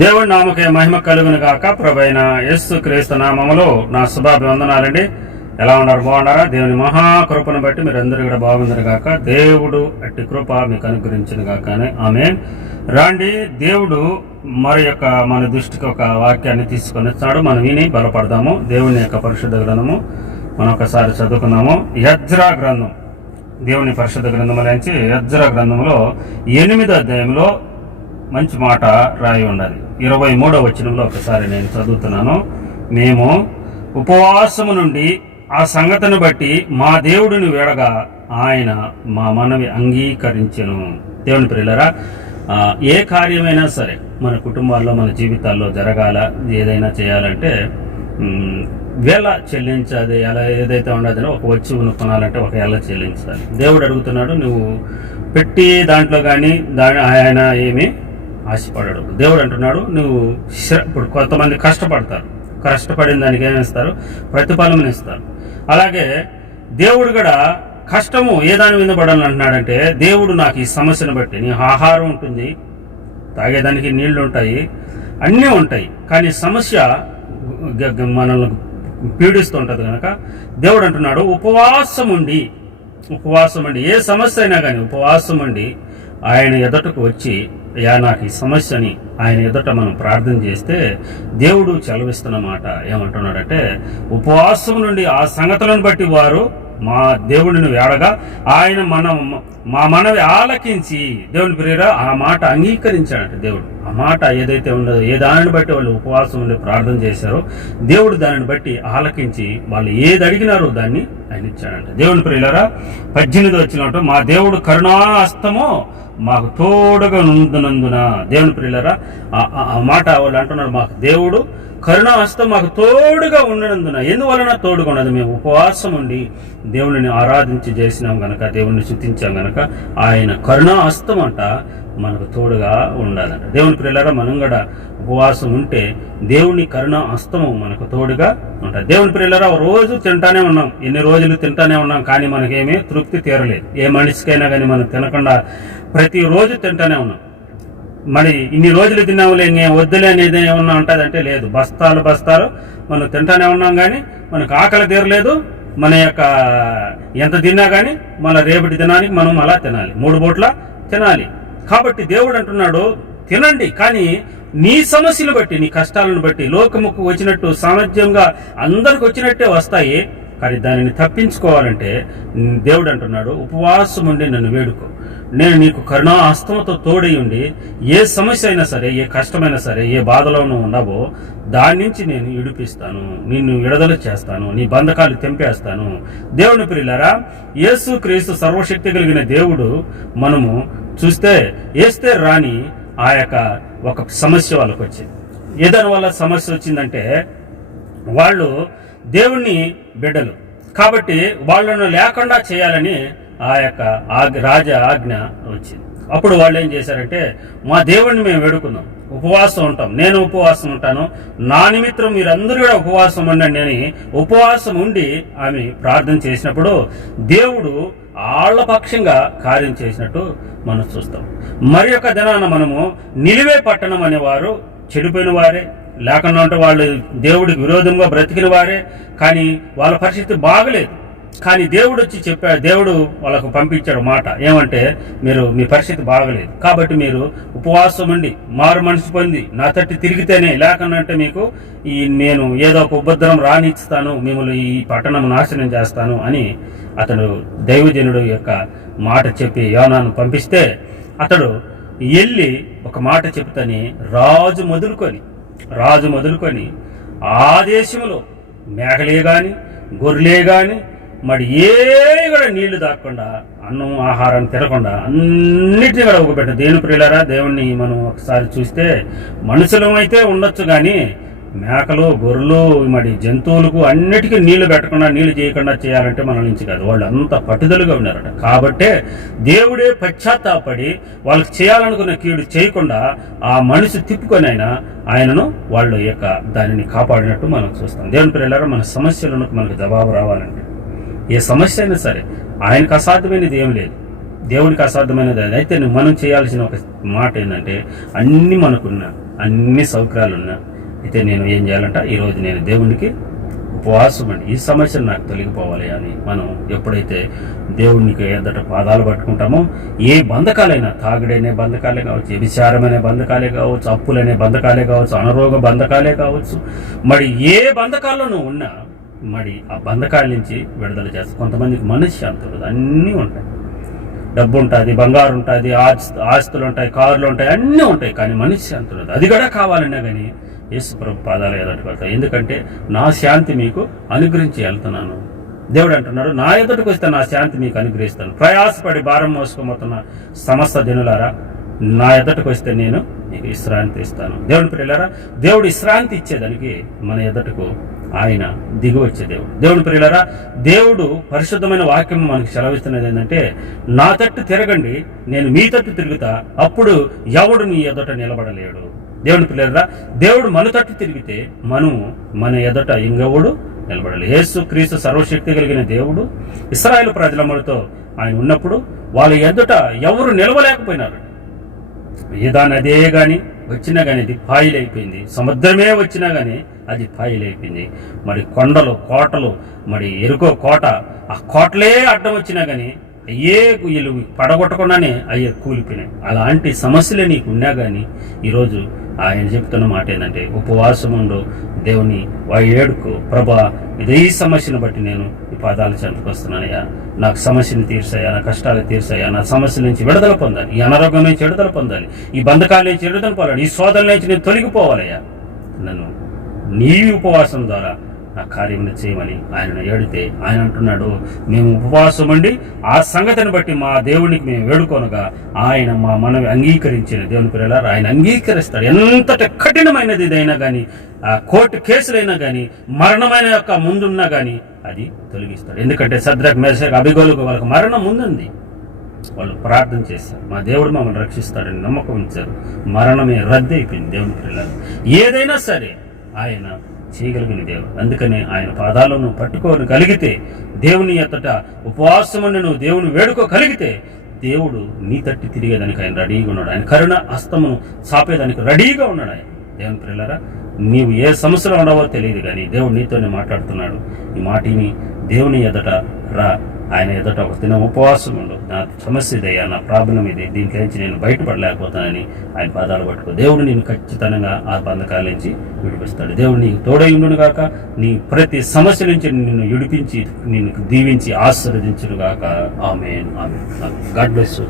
దేవుడి నామకే మహిమ కలుగును గాక. ప్రభువైన యేసు క్రీస్తు నామములో నా శుభాభివందనాలండి. ఎలా ఉన్నారు? బాగున్నారా? దేవుని మహాకృపను బట్టి మీరందరూ కూడా బాగుందరు గాక. దేవుడు అట్టి కృప మీకు అనుగ్రహించిన గాక. ఆమేన్. రాండి, దేవుడు మన దృష్టికి ఒక వాక్యాన్ని తీసుకొని వచ్చాడు. మనం విని బలపడదాము. దేవుని యొక్క పరిశుద్ధ గ్రంథము మనం ఒకసారి చదువుకున్నాము. యజ్రా గ్రంథం, దేవుని పరిశుద్ధ గ్రంథములోంచి యజ్రా గ్రంథంలో 8వ అధ్యాయంలో మంచి మాట రాయి ఉన్నది. 23వ వచనంలో ఒకసారి నేను చదువుతున్నాను. మేము ఉపవాసము నుండి ఆ సంగతిని బట్టి మా దేవుడిని వేడగా ఆయన మా మనవి అంగీకరించెను. దేవుని ప్రియులారా, ఏ కార్యమైనా సరే మన కుటుంబాల్లో మన జీవితాల్లో జరగాల, ఏదైనా చేయాలంటే వేళ చెల్లించాలి. ఎలా ఏదైతే ఉండదో ఒక వస్తువును కొనాలంటే ఒక వేళ చెల్లించాలి. దేవుడు అడుగుతున్నాడు, నువ్వు పెట్టి దాంట్లో కానీ ఆయన ఏమీ ఆశపడడు. దేవుడు అంటున్నాడు, నువ్వు ఇప్పుడు కొంతమంది కష్టపడిన దానికి ఏమిస్తారు? ప్రతిఫలం ఇస్తారు. అలాగే దేవుడు కూడా కష్టము ఏ దాని మీద పడాలని అంటున్నాడంటే, దేవుడు నాకు ఈ సమస్యను బట్టి, నీ ఆహారం ఉంటుంది, తాగేదానికి నీళ్లు ఉంటాయి, అన్నీ ఉంటాయి, కానీ సమస్య మనల్ని పీడిస్తుంటది కనుక దేవుడు అంటున్నాడు, ఉపవాసం ఉండి ఏ సమస్య అయినా కానీ ఉపవాసం ఉండి ఆయన ఎదుటకు వచ్చి, నాకు ఈ సమస్యని ఆయన ఎదుట మనం ప్రార్థన చేస్తే దేవుడు చెలవిస్తున్నమాట ఏమంటున్నాడంటే, ఉపవాసం నుండి ఆ సంగతులను బట్టి వారు మా దేవుడిని వేడగా ఆయన మా మనవి ఆలకించి, దేవుని ప్రియరా ఆ మాట అంగీకరించాడంటే దేవుడు. ఆ మాట ఏదైతే ఉండదో, ఏ దానిని బట్టి వాళ్ళు ఉపవాసం ఉండి ప్రార్థన చేశారో దేవుడు దానిని బట్టి ఆలకించి వాళ్ళు ఏది అడిగినారో దాన్ని ఆయన ఇచ్చాడంట. దేవుని ప్రియులారా, 18 వచ్చినట్టు మా దేవుడు కరుణాహస్తము మాకు తోడుగా నుందునందున. దేవుని ప్రియులారా, ఆ మాట వాళ్ళు అంటున్నారు, మాకు దేవుడు కరుణాహస్తం మాకు తోడుగా ఉండనందున. ఎందువలన తోడుగా ఉన్నది? మేము ఉపవాసం ఉండి దేవుడిని ఆరాధించి చేసినాం గనక, దేవుడిని స్తుతించాం గనక ఆయన కరుణాహస్తం అంట మనకు తోడుగా ఉండాలంట. దేవుని ప్రియులారా, మనం కూడా ఉపవాసం ఉంటే దేవుని కరుణ హస్తము మనకు తోడుగా ఉంటుంది. దేవుని ప్రియులారా, రోజు తింటానే ఉన్నాం, ఎన్ని రోజులు తింటానే ఉన్నాం, కానీ మనకేమీ తృప్తి తీరలేదు. ఏ మనిషికైనా కానీ మనం తినకుండా ప్రతిరోజు తింటానే ఉన్నాం. మరి ఇన్ని రోజులు తిన్నాములే, ఇంకేం వద్దులే అనేది ఏమన్నా ఉంటుందంటే లేదు. బస్తాలు మనం తింటానే ఉన్నాం, కానీ మనకు ఆకలి తీరలేదు. మన యొక్క ఎంత తిన్నా కానీ మన రేపటి దినానికి మనం అలా తినాలి, 3 పూట్ల తినాలి. కాబట్టి దేవుడు అంటున్నాడు, తినండి, కానీ నీ సమస్యలు బట్టి, నీ కష్టాలను బట్టి, లోకముకు వచ్చినట్టు సామర్థ్యంగా అందరికి వచ్చినట్టే వస్తాయి, కానీ దానిని తప్పించుకోవాలంటే దేవుడు అంటున్నాడు, ఉపవాసం ఉండి నన్ను వేడుకో, నేను నీకు కరుణా హస్తముతో తోడై ఉండి ఏ సమస్య అయినా సరే, ఏ కష్టమైనా సరే, ఏ బాధలో నువ్వు ఉన్నావో దాని నుంచి నేను విడిపిస్తాను, నిన్ను విడుదల చేస్తాను, నీ బంధకాలు తెంపేస్తాను. దేవుని ప్రియులారా, యేసు క్రీస్తు సర్వశక్తి కలిగిన దేవుడు మనము చూస్తే ఏస్తే రాని ఆ యొక్క ఒక సమస్య వాళ్ళకు వచ్చింది. ఏదైనా వాళ్ళ సమస్య వచ్చిందంటే వాళ్ళు దేవుణ్ణి బిడ్డలు కాబట్టి వాళ్ళను లేకుండా చేయాలని ఆ యొక్క రాజ ఆజ్ఞ వచ్చింది. అప్పుడు వాళ్ళు ఏం చేశారంటే, మా దేవుడిని మేము వేడుకుందాం, ఉపవాసం ఉంటాం, నేను ఉపవాసం ఉంటాను, నా నిమిత్తం మీరందరూ కూడా ఉపవాసం ఉండండి అని ఉపవాసం ఉండి ఆమె ప్రార్థన చేసినప్పుడు దేవుడు ఆళ్ల పక్షంగా కార్యం చేసినట్టు మనం చూస్తాం. మరి యొక్క దినాన మనము నిలివే పట్టణం అనేవారు చెడిపోయిన వారే, లేకుండా ఉంటే వాళ్ళు దేవుడికి విరోధంగా బ్రతికిన వారే, కానీ వాళ్ళ పరిస్థితి బాగలేదు. కానీ దేవుడు వచ్చి చెప్పాడు, దేవుడు వాళ్ళకు పంపించాడు మాట ఏమంటే, మీరు మీ పరిస్థితి బాగలేదు కాబట్టి మీరు ఉపవాసం ఉండి మారు మనసు పొంది నా తట్టి తిరిగితేనే, లేకుండా మీకు నేను ఏదో ఒక ఉపద్రవం రానిస్తాను, మిమ్మల్ని ఈ పట్టణం నాశనం చేస్తాను అని అతడు దైవజనుడు యొక్క మాట చెప్పి యోనాను పంపిస్తే అతడు వెళ్ళి ఒక మాట చెప్తాని రాజు మొదలుకొని ఆ దేశంలో మేకలే గాని గొర్రెలే గాని మరి ఏ కూడా నీళ్లు తాగకుండా, అన్నం ఆహారం తినకుండా అన్నిటినీ కూడా ఒకపెట్టారు. దేవుని ప్రియులారా, దేవుణ్ణి మనం ఒకసారి చూస్తే మనుషులం అయితే ఉండొచ్చు, కానీ మేకలు గొర్రెలు మరి జంతువులకు అన్నిటికీ నీళ్లు పెట్టకుండా, నీళ్లు చేయకుండా చేయాలంటే మన నుంచి కాదు, వాళ్ళు అంత పట్టుదలగా ఉన్నారట. కాబట్టే దేవుడే పశ్చాత్తాపడి వాళ్ళకి చేయాలనుకున్న కీడు చేయకుండా ఆ మనిషి తిప్పుకొని ఆయనను వాళ్ళ యొక్క దానిని కాపాడినట్టు మనం చూస్తాం. దేవుని ప్రియులారా, మన సమస్యలను మనకు జవాబు రావాలంటే, ఏ సమస్య అయినా సరే ఆయనకు అసాధ్యమైనది ఏం లేదు, దేవునికి అసాధ్యమైనది. అయితే మనం చేయాల్సిన ఒక మాట ఏంటంటే, అన్ని మనకున్న అన్ని సౌకర్యాలు ఉన్నా. అయితే నేను ఏం చేయాలంట, ఈరోజు నేను దేవునికి ఉపవాసం అండి, ఈ సమస్యను నాకు తొలగిపోవాలి అని మనం ఎప్పుడైతే దేవునికి ఎదుట పాదాలు పట్టుకుంటామో, ఏ బంధకాలైనా, తాగుడనే బంధకాలే కావచ్చు, వ్యభిచారమనే బంధకాలే కావచ్చు, అప్పులనే బంధకాలే కావచ్చు, అనారోగ్య బంధకాలే కావచ్చు, మరి ఏ బంధకాల్లో నువ్వు ఉన్నా మరి ఆ బంధకాల నుంచి విడుదల చేస్తావు. కొంతమందికి మనశ్శాంతి ఉండదు, అన్నీ ఉంటాయి, డబ్బు ఉంటుంది, బంగారు ఉంటుంది, ఆస్తులు ఉంటాయి, కార్లు ఉంటాయి, అన్నీ ఉంటాయి, కానీ మనశ్శాంతి ఉండదు. అది కూడా కావాలన్నా కానీ యేసు ప్రభు పాదాలు ఎదుటికి వెళ్తాయి. ఎందుకంటే నా శాంతి మీకు అనుగ్రహించి వెళ్తున్నాను. దేవుడు అంటున్నాడు, నా ఎదుటికి వస్తే నా శాంతి మీకు అనుగ్రహిస్తాను. ప్రయాసపడి భారం మోసుకోబోతున్న సమస్త జనులారా, నా ఎదుటికి వస్తే నేను మీకు విశ్రాంతి ఇస్తాను. దేవుని ప్రియులారా, దేవుడు విశ్రాంతి ఇచ్చేదానికి మన ఎదుటకు ఆయన దిగి వచ్చే దేవుడు. దేవుని ప్రియులారా, దేవుడు పరిశుద్ధమైన వాక్యం మనకు సెలవిస్తున్నది ఏంటంటే, నా తట్టు తిరగండి, నేను మీ తట్టు తిరుగుతా, అప్పుడు ఎవడు నీ ఎదుట నిలబడలేడు. దేవుని ప్రియులారా, దేవుడు మన తట్టు తిరిగితే మన ఎదుట ఇంకెవడు నిలబడాలి. యేసు క్రీస్తు సర్వశక్తి కలిగిన దేవుడు ఇశ్రాయేలు ప్రజల మనతో ఆయన ఉన్నప్పుడు వాళ్ళ ఎదుట ఎవరు నిలవలేకపోయినారు. ఏదా నదే గాని వచ్చినా కానీ అది పాయిలైపోయింది, సముద్రమే వచ్చినా కానీ అది పాయిలైపోయింది. మరి కొండలు, కోటలు, మరి ఎరుకో కోట, ఆ కోటలే అడ్డం వచ్చినా కానీ అయ్యే వీళ్ళు పడగొట్టకుండానే అయ్యే కూలిపోయినాయి. అలాంటి సమస్యలే నీకు ఉన్నా కానీ ఈరోజు ఆయన చెప్తున్న మాట ఏంటంటే, ఉపవాసముండు, దేవుని ఏడుకు, ప్రభా ఇదే సమస్యను బట్టి నేను ఈ పాదాలు చెంతకొస్తున్నానయ్యా, నాకు సమస్యను తీర్చాయా, నా కష్టాలు తీర్చాయా, నా సమస్యల నుంచి విడుదల పొందాలి, ఈ అనారోగ్యం నుంచి విడుదల పొందాలి, ఈ బంధకాల నుంచి విడుదల పొందాలి, ఈ శోధన నుంచి నేను తొలగిపోవాలయ్యా, నన్ను నీ ఉపవాసం ద్వారా ఆ కార్యం చేయమని ఆయన ఏడితే, ఆయన అంటున్నాడు, మేము ఉపవాసం అండి ఆ సంగతిని బట్టి మా దేవునికి మేము వేడుకోనగా ఆయన మా మనవి అంగీకరించిన. దేవుని పిల్లలారా, ఆయన అంగీకరిస్తాడు. ఎంతటి కఠినమైనది ఇదైనా కానీ, ఆ కోర్టు కేసులైనా కానీ, మరణమైన యొక్క ముందున్నా కానీ అది తొలగిస్తాడు. ఎందుకంటే సద్రక్, మేషక్, అబేద్నెగోకు వాళ్ళకి మరణం ముందుంది. వాళ్ళు ప్రార్థన చేశారు, మా దేవుడు మమ్మల్ని రక్షిస్తాడని నమ్మకం ఉంచారు. మరణమే రద్దు అయిపోయింది. దేవుని పిల్లలు ఏదైనా సరే ఆయన చేయగలిగిన దేవుడు. అందుకనే ఆయన పాదాలను పట్టుకోగలిగితే, దేవుని ఎత్తట ఉపవాసమును నువ్వు దేవుని వేడుకోగలిగితే, దేవుడు నీ తట్టి తిరిగేదానికి ఆయన రెడీగా ఉన్నాడు. ఆయన కరుణ హస్తమును చాపేదానికి రెడీగా ఉన్నాడు ఆయన. దేవుని పిల్లరా, నీవు ఏ సమస్యలో ఉండవో తెలియదు కానీ దేవుడు నీతోనే మాట్లాడుతున్నాడు. ఈ మాటిని దేవుని ఎదుట రా, ఆయన ఎదుట ఒక దినం ఉపవాసం ఉండు, నా సమస్య ఇదయ్యా, నా ప్రాబ్లం ఇది, దీంట్లో నుంచి నేను బయటపడలేకపోతానని ఆయన పాదాలు పట్టుకో. దేవుడు నేను ఖచ్చితంగా ఆ బంధకాల నుంచి విడిపిస్తాడు. దేవుడు నీకు తోడై ఉండును గాక, నీ ప్రతి సమస్య నుంచి నిన్ను విడిపించి, నిన్ను దీవించి ఆశీర్వదించును గాక. Amen, amen. God bless you.